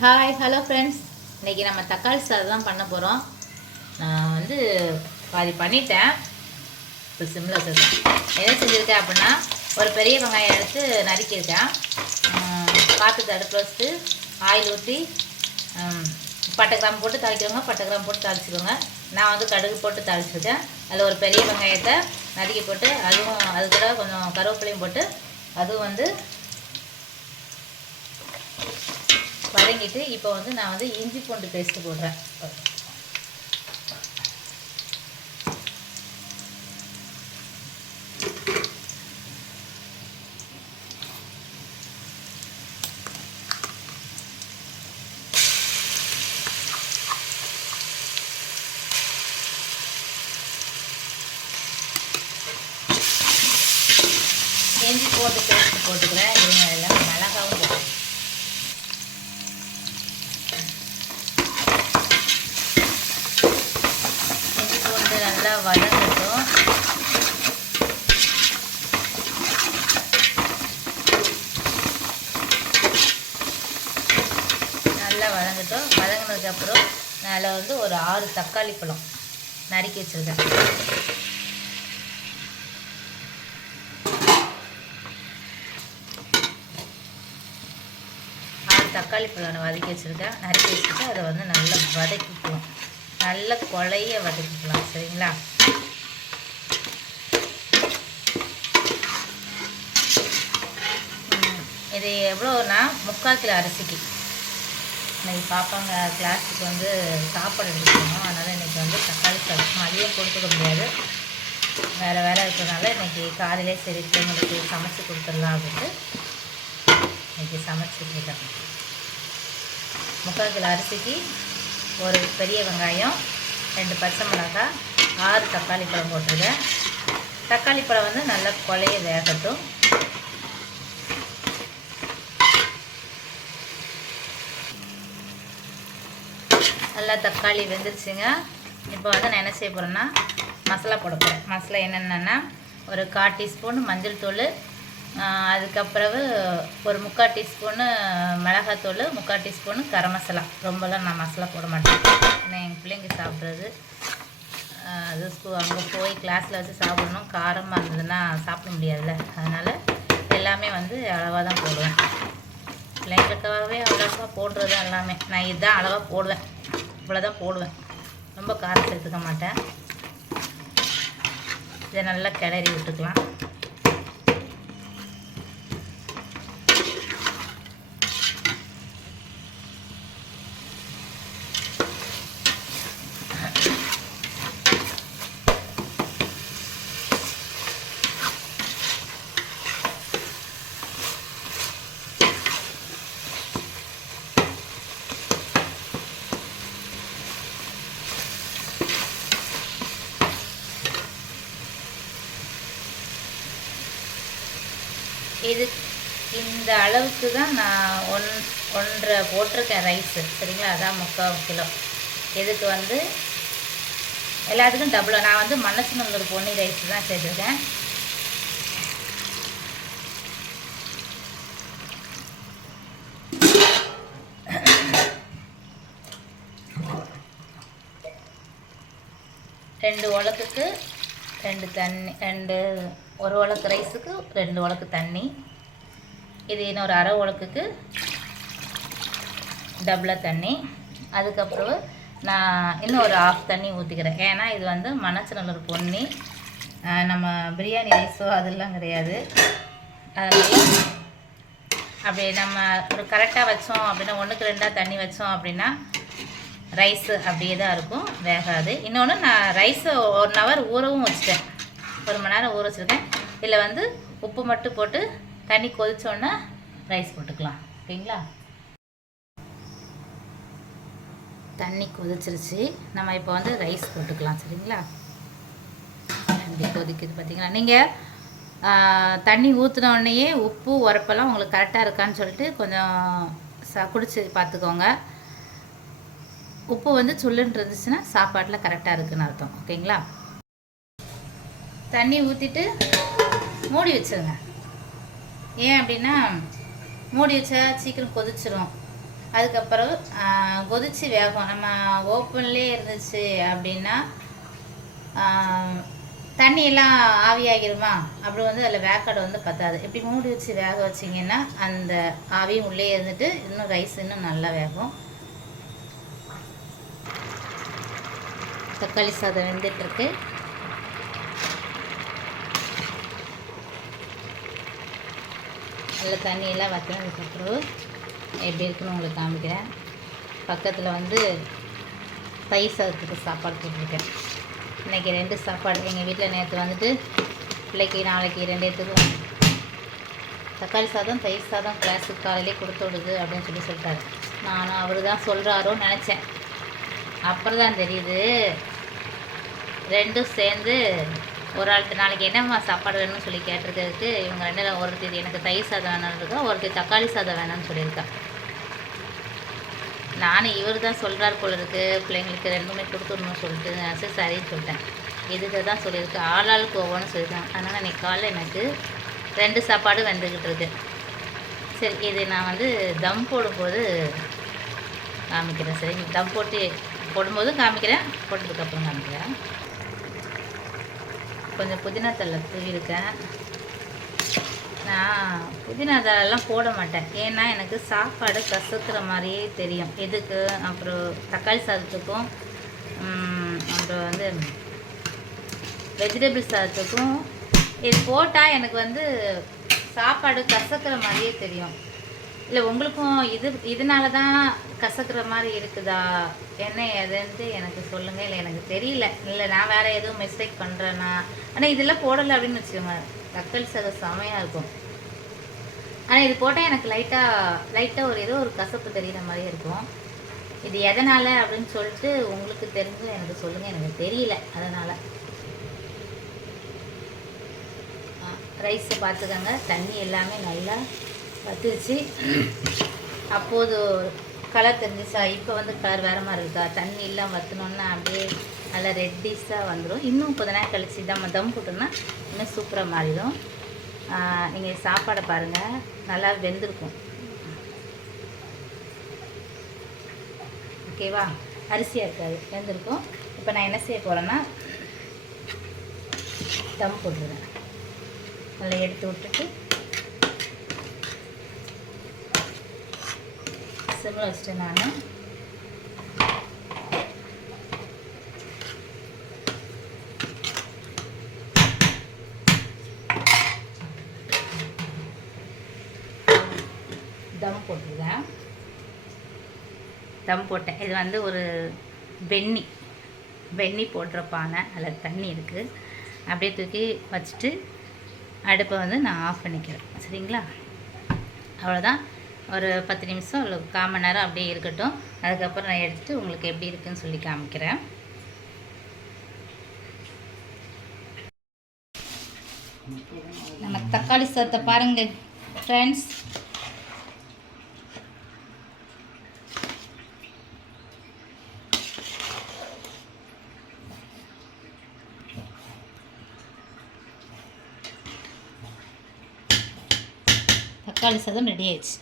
Hi hello friends. இன்றைக்கி நம்ம தக்காளி சாதம் தான் பண்ண போகிறோம். நான் வந்து பாதி பண்ணிட்டேன். இப்போ சிம்மில் வச்சுருக்கேன். என்ன செஞ்சுருக்கேன் அப்படின்னா, ஒரு பெரிய வெங்காயம் எடுத்து நறுக்கியிருக்கேன். பார்த்து அடுப்பில் வச்சுட்டு ஆயில் ஊற்றி பட்டை கிராம்பு போட்டு தாளிக்கிறவங்க பட்டை கிராம்பு போட்டு தாளிச்சிக்கோங்க. நான் வந்து கடுகு போட்டு தாளிச்சிருக்கேன். அதில் ஒரு பெரிய வெங்காயத்தை நறுக்கி போட்டு அது கூட கொஞ்சம் கருவேப்பிலையும் போட்டு அதுவும் வந்து வதங்கிட்டு இப்போ வந்து நான் வந்து இஞ்சி பூண்டு பேஸ்ட்டு போடுறேன். இஞ்சி பூண்டு பேஸ்ட்டு போட்டுக்கிறேன். இவங்க எல்லாம் மிளகாவும் போட்டுக்கிறேன். நல்லா வதங்கட்டும். நல்லா வதங்கட்டும். வதங்கினதுக்கப்புறம் அதில் வந்து ஒரு 6 தக்காளி பழம் நறுக்கி வச்சுருக்கேன். தக்காளி பழம் வதக்கி வச்சுருக்கேன். நறுக்கி வச்சுட்டு அதை வந்து நல்லா வதக்கிக்கலாம். நல்ல கொலைய வதக்கிக்கலாம். சரிங்களா? இது எவ்வளோனா 3/4 கிலோ அரிசிக்கு. இன்றைக்கி பாப்பாங்க கிளாஸுக்கு வந்து சாப்பாடு எடுத்துக்கணும். அதனால் இன்றைக்கி வந்து தக்காளி சாதம் மதியம் கொடுத்துக்க முடியாது, வேறு வேலை இருக்கிறதுனால இன்றைக்கி காலையிலே சரி பிள்ளைங்களுக்கு சமைச்சு கொடுத்துடலாம் அப்படின்ட்டு இன்றைக்கி சமைச்சிட்ருக்கேன். 3/4 கிலோ அரிசிக்கு ஒரு பெரிய வெங்காயம், 2 பச்சை மிளகாய், 6 தக்காளி பழம் போட்டிருக்கேன். தக்காளி பழம் வந்து நல்லா கொலைய வேகட்டும். நல்லா தக்காளி வெந்துருச்சுங்க. இப்போ வந்து நான் என்ன செய்ய போகிறேன்னா மசாலா போட போகிறேன். மசாலா என்னென்னா ஒரு 1/4 டீஸ்பூன் மஞ்சள் தூள், அதுக்கப்புறவு ஒரு 3/4 டீஸ்பூனு மிளகாத்தூள், 3/4 டீஸ்பூனு கரம் மசாலா. ரொம்பலாம் நான் மசாலா போட மாட்டேன். ஏன்னா எங்கள் பிள்ளைங்க சாப்பிட்றது அது அங்கே போய் கிளாஸில் வச்சு சாப்பிடணும். காரமாக இருந்ததுன்னா சாப்பிட முடியாதுல்ல. அதனால் எல்லாமே வந்து அளவாக தான் போடுவேன். பிள்ளைங்களுக்காகவே அளவாக போடுறது எல்லாமே. நான் இதுதான் அளவாக போடுவேன், இவ்வளோ தான் போடுவேன். ரொம்ப காரம் சேர்த்துக்க மாட்டேன். இதை நல்லா கிளறி விட்டுக்கலாம். இது இந்த அளவுக்கு தான் நான் 1.5 போட்டிருக்கேன் ரைஸு. சரிங்களா? அதான் 3/4 கிலோ. இதுக்கு வந்து எல்லாத்துக்கும் டபுளாக நான் வந்து மணச்சநல்லூர் பொன்னி ரைஸ் தான் சேர்த்துருக்கேன். ரெண்டு உலக்குக்கு 2 தண்ணி, ஒரு உலக்கு ரைஸுக்கு 2 உலக்கு தண்ணி. இது இன்னொரு அரை உலக்குக்கு டபுளாக தண்ணி. அதுக்கப்புறம் நான் இன்னும் ஒரு 1/2 தண்ணி ஊற்றிக்கிறேன். ஏன்னா இது வந்து மணச்சநல்லூர் பொன்னி, நம்ம பிரியாணி ரைஸோ அதெல்லாம் கிடையாது. அதனால் அப்படி நம்ம ஒரு கரெக்டாக வச்சோம் அப்படின்னா 1க்கு 2 தண்ணி வச்சோம் அப்படின்னா ரைஸு அப்படியே தான் இருக்கும், வேகாது. இன்னொன்று நான் ரைஸை 1 ஹவர் ஊறவும் வச்சுட்டேன். 1 மணி நேரம் ஊற வச்சுருக்கேன். இதில் வந்து உப்பு மட்டும் போட்டு தண்ணி கொதிச்சோன்னா ரைஸ் போட்டுக்கலாம். ஓகேங்களா? தண்ணி கொதிச்சிருச்சு. நம்ம இப்போ வந்து ரைஸ் போட்டுக்கலாம். சரிங்களா? இப்படி கொதிக்குது பார்த்தீங்களா? நீங்கள் தண்ணி ஊற்றினோடனேயே உப்பு உரப்பெல்லாம் உங்களுக்கு கரெக்டாக இருக்கான்னு சொல்லிட்டு கொஞ்சம் குடிச்சு பார்த்துக்கோங்க. உப்பு வந்து சுள்ளுன்னு இருந்துச்சுன்னா சாப்பாட்டில் கரெக்டாக இருக்குதுன்னு அர்த்தம். ஓகேங்களா? தண்ணி ஊற்றிட்டு மூடி வச்சுருங்க. ஏன் அப்படின்னா மூடி வச்சா சீக்கிரம் கொதிச்சிடும். அதுக்கப்புறம் கொதித்து வேகும். நம்ம ஓப்பன்லேயே இருந்துச்சு அப்படின்னா தண்ணியெல்லாம் ஆவியாகிருமா, அப்படி வந்து அதில் வேக்காடு வந்து பத்தாது. இப்படி மூடி வச்சு வேக வச்சிங்கன்னா அந்த ஆவியும் உள்ளே இருந்துட்டு இன்னும் ரைஸ் இன்னும் நல்லா வேகும். தக்காளி சாதம் வெந்துட்டுருக்கு. நல்ல தண்ணியெல்லாம் வற்றினதுக்கப்புறம் எப்படி இருக்குன்னு உங்களுக்கு காமிக்கிறேன். பக்கத்தில் வந்து தயிர் சாதத்துக்கு சாப்பாடு போட்டிருக்கேன். இன்றைக்கி 2 சாப்பாடு. எங்கள் வீட்டில் நேற்று வந்துட்டு பிள்ளைக்கு நாளைக்கு 2 எடுத்துக்கும் தக்காளி சாதம் தயிர் சாதம் கிளாஸுக்கு காலையிலே கொடுத்து விடுது அப்படின்னு சொல்லிட்டாரு. நானும் அவர் தான் சொல்கிறாரோன்னு நினச்சேன். அப்புறம் தான் தெரியுது 2 சேர்ந்து ஒரு ஆளுக்கு நாளைக்கு என்னம்மா சாப்பாடு வேணும்னு சொல்லி கேட்டிருக்கிறதுக்கு இவங்க 2 ஒருத்தர் எனக்கு தயிர் சாதம் வேணும்னு இருக்கா, ஒருத்தர் தக்காளி சாதம் வேணும்னு சொல்லியிருக்கா. நானும் இவர் தான் சொல்கிறார் போல இருக்குது, பிள்ளைங்களுக்கு 2மே கொடுத்துடணும்னு சொல்லிட்டு சரி சரின்னு சொல்லிட்டேன். இதுக்கு தான் சொல்லியிருக்கு, ஆளாளுக்கு ஒவ்வொன்று சொல்லியிருக்காங்க. அதனால் இன்றைக்கி காலையில் எனக்கு 2 சாப்பாடு வந்துக்கிட்டு இருக்கு. சரி, இது நான் வந்து தம் போடும்போது காமிக்கிறேன். சரி, தம் போடும்போதும் காமிக்கிறேன், போட்டதுக்கப்புறம் காமிக்கிறேன். கொஞ்சம் புதினா தழை தூவிருக்கேன். நான் புதினா தழைலாம் போட மாட்டேன், ஏன்னா எனக்கு சாப்பாடு கசக்கிற மாதிரியே தெரியும். எதுக்கு அப்புறம் தக்காளி சாதத்துக்கும் அப்புறம் வந்து வெஜிடபிள் சாதத்துக்கும் இது போட்டால் எனக்கு வந்து சாப்பாடு கசக்கிற மாதிரியே தெரியும். இல்லை உங்களுக்கும் இதனால தான் கசக்கிற மாதிரி இருக்குதா என்ன எதுன்ட்டு எனக்கு சொல்லுங்கள். இல்லை எனக்கு தெரியல, இல்லை நான் வேறு எதுவும் மிஸ்டேக் பண்ணுறேன்னா. ஆனால் இதெல்லாம் போடலை அப்படின்னு வச்சுக்கோங்க, தக்காளி சாதம் செமையாக இருக்கும். ஆனால் இது போட்டால் எனக்கு லைட்டாக ஒரு ஏதோ ஒரு கசப்பு தெரிகிற மாதிரி இருக்கும். இது எதனால் அப்படின்னு சொல்லிட்டு உங்களுக்கு தெரிஞ்சு எனக்கு சொல்லுங்கள், எனக்கு தெரியல. அதனால் ரைஸை பார்த்துக்கோங்க, தண்ணி எல்லாமே நல்லா வத்துருச்சு. அப்போது கலர் தெரிஞ்சிச்சா, இப்போ வந்து கலர் வேறு மாதிரி இருக்கா. தண்ணி எல்லாம் வற்றினோன்னா அப்படியே நல்லா ரெட்டிஷாக வந்துடும். இன்னும் கொஞ்ச நேரம் கழிச்சு தம் போட்டோம்னா இன்னும் சூப்பராக மாறிடும். நீங்கள் சாப்பாடை பாருங்கள், நல்லா வெந்திருக்கும். ஓகேவா, அரிசியாக இருக்காது, வெந்திருக்கும். இப்போ நான் என்ன செய்ய போகிறேன்னா தம் போட்டுருவேன். நல்லா எடுத்து விட்டுட்டு சிம்மில் வச்சுட்டேன். நான் தம் போட்டுருக்கேன். தம் போட்டேன். இது வந்து ஒரு வெண்ணி போடுற பானை, அதில் தண்ணி இருக்குது. அப்படியே தூக்கி வச்சுட்டு அடுப்பை வந்து நான் ஆஃப் பண்ணிக்கிறேன். சரிங்களா, அவ்வளோதான். ஒரு 10 நிமிஷம் இல்லை 1/4 மணி நேரம் அப்படியே இருக்கட்டும். அதுக்கப்புறம் நான் எடுத்துகிட்டு உங்களுக்கு எப்படி இருக்குன்னு சொல்லி காமிக்கிறேன். நம்ம தக்காளி சாதத்தை பாருங்கள் ஃப்ரெண்ட்ஸ். தக்காளி சாதம் ரெடி ஆயிடுச்சு.